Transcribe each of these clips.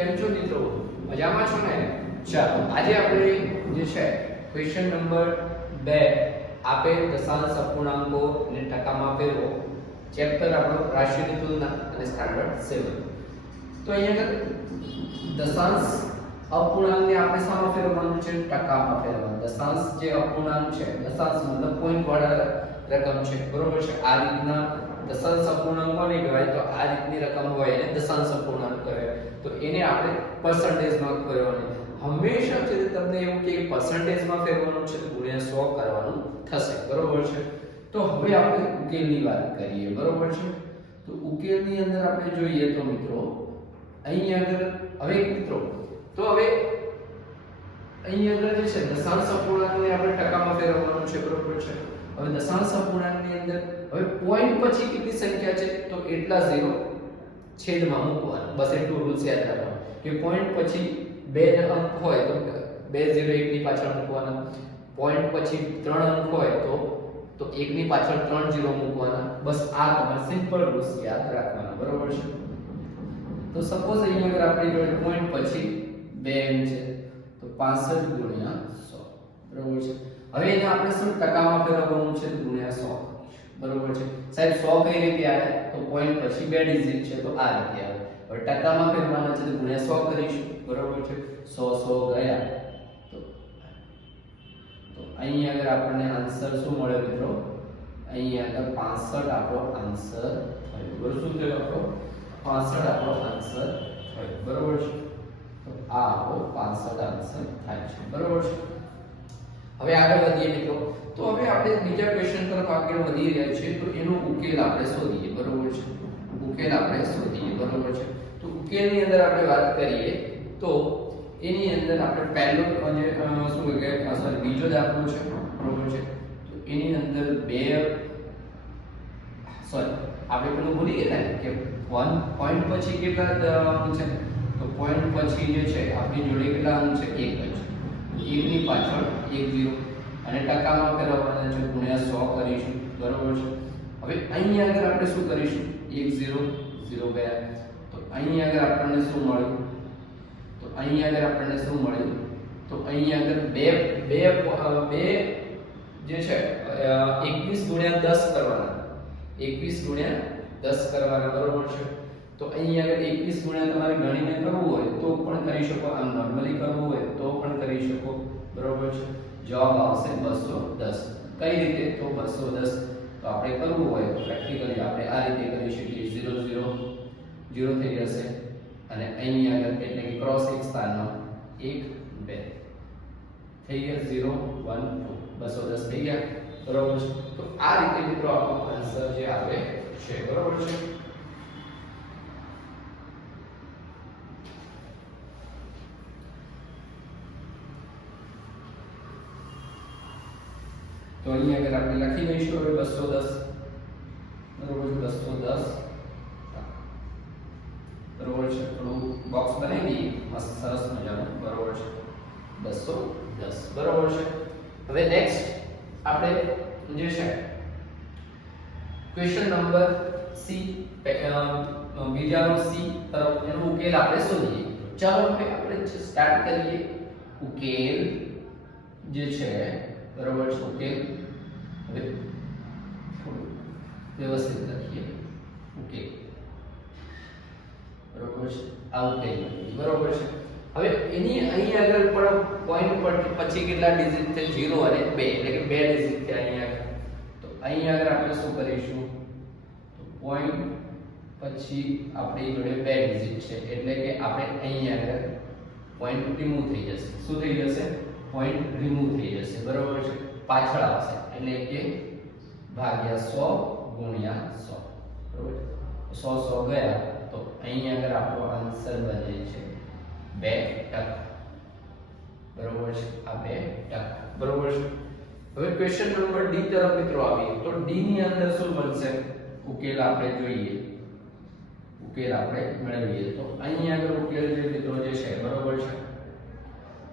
કેમ છો મિત્રો? મજામાં છો ને? ચાલો આજે આપણે જે છે ક્વેશ્ચન નંબર 2 આપેલ દશાંશ અપૂર્ણાંકો ને ટકામાં ફેરવો ચેપ્ટર આપણો રાશિની તુલના અને સ્ટાન્ડર્ડ 7. તો અહીંયા દશાંશ અપૂર્ણાંકને આપણે શામાં ફેરવવાનું છે? ટકામાં ફેરવવાનું. દશાંશ જે અપૂર્ણાંક છે, દશાંશ મતલબ પોઈન્ટ વાળા રકમ છે, બરોબર છે. આ રીતના દશાંશ અપૂર્ણાંક કોને કહેવાય? તો આ રીતની રકમ હોય એને દશાંશ અપૂર્ણાંક કહેવાય. તો એને આપણે પર્સન્ટેજમાં ફેરવવાની. હંમેશા છે તમને એવું કે પર્સન્ટેજમાં ફેરવવાનું છે તો ગુણ્યા 100 કરવાનું થશે, બરોબર છે. તો હવે આપણે ઉકેલની વાત કરીએ, બરોબર છે. તો ઉકેલની અંદર આપણે જોઈએ તો મિત્રો અહીં આગળ હવે મિત્રો તો હવે અહીં આગળ જે છે દશાંશ અપૂર્ણાંકને આપણે ટકામાં ફેરવવાનું છે, બરોબર છે. હવે દશાંશ અપૂર્ણાંકની અંદર હવે પોઈન્ટ પછી કેટલી સંખ્યા છે તો એટલા 0 છેદમાં મૂકવાના. બસ એટલું રૂલ્સ યાદ રાખવાનું કે પોઈન્ટ પછી બે અંક હોય તો 2 0 1 ની પાછળ મૂકવાના. પોઈન્ટ પછી 3 અંક હોય તો 1 ની પાછળ 3 0 મૂકવાના. બસ આ તમારે સિમ્પલ રૂલ્સ યાદ રાખવાના, બરોબર છે. તો સપોઝ અહીં અગર આપણી જોડે પોઈન્ટ પછી 2 અંક છે તો 65 ગુણ્યા 100, બરોબર છે. હવે એને આપણે શું ટકામાં ફેરવવાનું છે? ગુણ્યા 100, બરોબર છે. સાહેબ 100 કઈ રીતે આવે? તો પોઈન્ટ પછી 2 ડિજિટ છે તો આ રીતે આવે. હવે ટકામાં ફેરવવાના છે તો ગુણ્યા 100 કરીશું, બરોબર છે. 100 ગયા તો અહીં આગળ આપણને આન્સર શું મળે મિત્રો? અહીં આગળ 65 આપણો આન્સર થયો. બરોબર, શું થયું આપણો? 65 આપણો આન્સર થયો, બરોબર છે. તો આ આપણો 65 આન્સર થાય છે, બરોબર છે. હવે આગળ વધીએ મિત્રો. તો હવે આપણે બીજા ક્વેશ્ચન તરફ આગળ વધી રહ્યા છીએ તો એનો ઉકેલ આપણે શોધીએ, બરોબર છે. ઉકેલ આપણે શોધીએ, બરોબર છે. તો ઉકેલની અંદર આપણે વાત કરીએ તો એની અંદર આપણે પહેલો જે શું કહેવાય સોરી બીજો દાખલો છે, બરોબર છે. તો એની અંદર આપણે પેલું ભૂલી ગયા ને કે 1 પોઈન્ટ પછી કેટલા અંક છે? તો પોઈન્ટ પછી જે છે આપણી જોડે કેટલા અંક છે? 1 જ. 1 ની પાછળ 1 0 અને ટકામાં ફેરવવાના છે ગુણ્યા 100 કરીશું, બરોબર છે. હવે અહીં આગળ આપણે શું કરીશું? 1 0 0 ગયા તો અહીં આગળ આપણને શું મળ્યું? તો અહીં આગળ આપણને શું મળ્યું? તો અહીં આગળ બે જે છે 21 ગુણ્યા 10 કરવાના. 21 ગુણ્યા 10 કરવાના, બરોબર છે. તો અહીં આગળ 21 ગુણ્યા તમારે ગણીને કરવું હોય તો પણ કરી શકો, આમ નોર્મલી કરવું હોય તો પણ કરી શકો, બરોબર છે. જવાબ આવશે 210. કઈ રીતે? તો 210 તો આપણે કરવું હોય તો પ્રેક્ટિકલી આપણે આ રીતે કરી શકીએ. 0 0 0 થઈ જશે અને અહીં આગળ એટલે કે ક્રોસ એક સ્થાનનો 1 2 થઈ ગયા. 0 1 2 210 થઈ ગયા, બરોબર છે. તો આ રીતે મિત્રો આપણો આન્સર જે આવે છે, બરોબર છે. તો અહીં આગળ આપણે લખી દઈશું હવે 210, બરોબર છે. 210, બરોબર છે. થોડું બોક્સ બનાવી દઈએ મસ્ત સરસ મજાનું, બરોબર છે. 210, બરોબર છે. હવે નેક્સ્ટ આપણે જે છે ક્વેશ્ચન નંબર સી બીજાનો સી તરફ એનો ઉકેલ આપણે શોધીએ. ચાલો હવે આપણે સ્ટાર્ટ કરીએ ઉકેલ જે છે, બરોબર છે. ઉકેલ હવે થોડું વ્યવસ્થિત લખીએ ઉકેલ, બરોબર છે. આ ઉકેલ બરોબર છે. હવે એની અહીં આગળ પણ પોઈન્ટ પછી કેટલા ડિજિટ છે? 0 અને 2 એટલે કે 2 ડિજિટ છે અહીં આગળ. તો અહીં આગળ આપણે શું કરીશું? તો પોઈન્ટ પછી આપણી જોડે 2 ડિજિટ છે એટલે કે આપણે અહીં આગળ પોઈન્ટ રિમૂવ થઈ જશે. શું થઈ જશે? પોઈન્ટ રિમૂવ થઈ જશે, બરોબર છે. પાછળ આવશે એટલે કે ભાગ્યા 100 ગુણ્યા 100, બરોબર. 100 ગયા તો અહીં આગળ આપણો આન્સર બને છે 2%, બરોબર છે. આ 2%, બરોબર છે. હવે ક્વેશ્ચન નંબર ડી તરફ મિત્રો આવીએ તો ડી ની અંદર શું બનશે? ઉકેલ આપણે જોઈએ, ઉકેલ આપણે મેળવીએ તો અહીં આગળ ઉકેલ જે મિત્રો જે છે, બરોબર છે.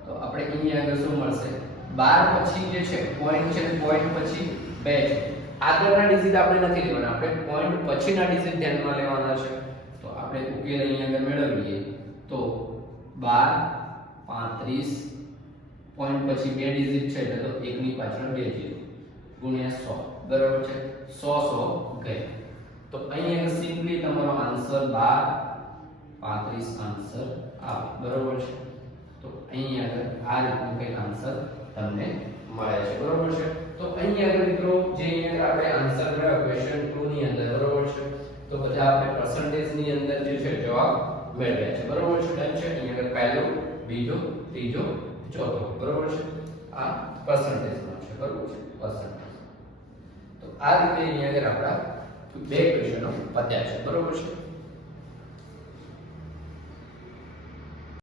તો આપણે અહીં આગળ શું મળશે? 12 પછી જે છે પોઈન્ટ છે, પોઈન્ટ પછી 2 છે. આગળના ડિજિટ આપણે નથી લેવાના, આપણે પોઈન્ટ પછીના ડિજિટ ધ્યાનમાં લેવાના છે. તો આપણે ઉકેલ અહીં આગળ મેળવીએ તો 35 પોઈન્ટ પછી બે ડિજિટ છે એટલે તો 1 ની પાછળ 2 0 ગુણ્યા 100 બરાબર છે 100 ગયા તો અહીંયા સિમ્પલી તમારો આન્સર 35 આન્સર આવે બરાબર છે તો અહીંયા આગળ આ રીતનો કંઈક આન્સર તમને મળે છે બરાબર છે તો અહીંયા આગળ મિત્રો જે અહીંયા આપણે આન્સર મળ્યો ક્વેશ્ચન 2 ની અંદર બરાબર છે તો બધા આપણે પર્સન્ટેજ ની અંદર જે છે જવાબ મેળવ્યા છે બરાબર છે ડન છે અહીંયા આગળ પહેલો બીજો ત્રીજો ચોથો બરાબર છે આ પર્સન્ટેજ નો છે બરાબર છે પર્સન્ટેજ તો આ રીતે અહીંયા આગળ આપણા બે ક્વેશ્ચનો પત્યા છે બરાબર છે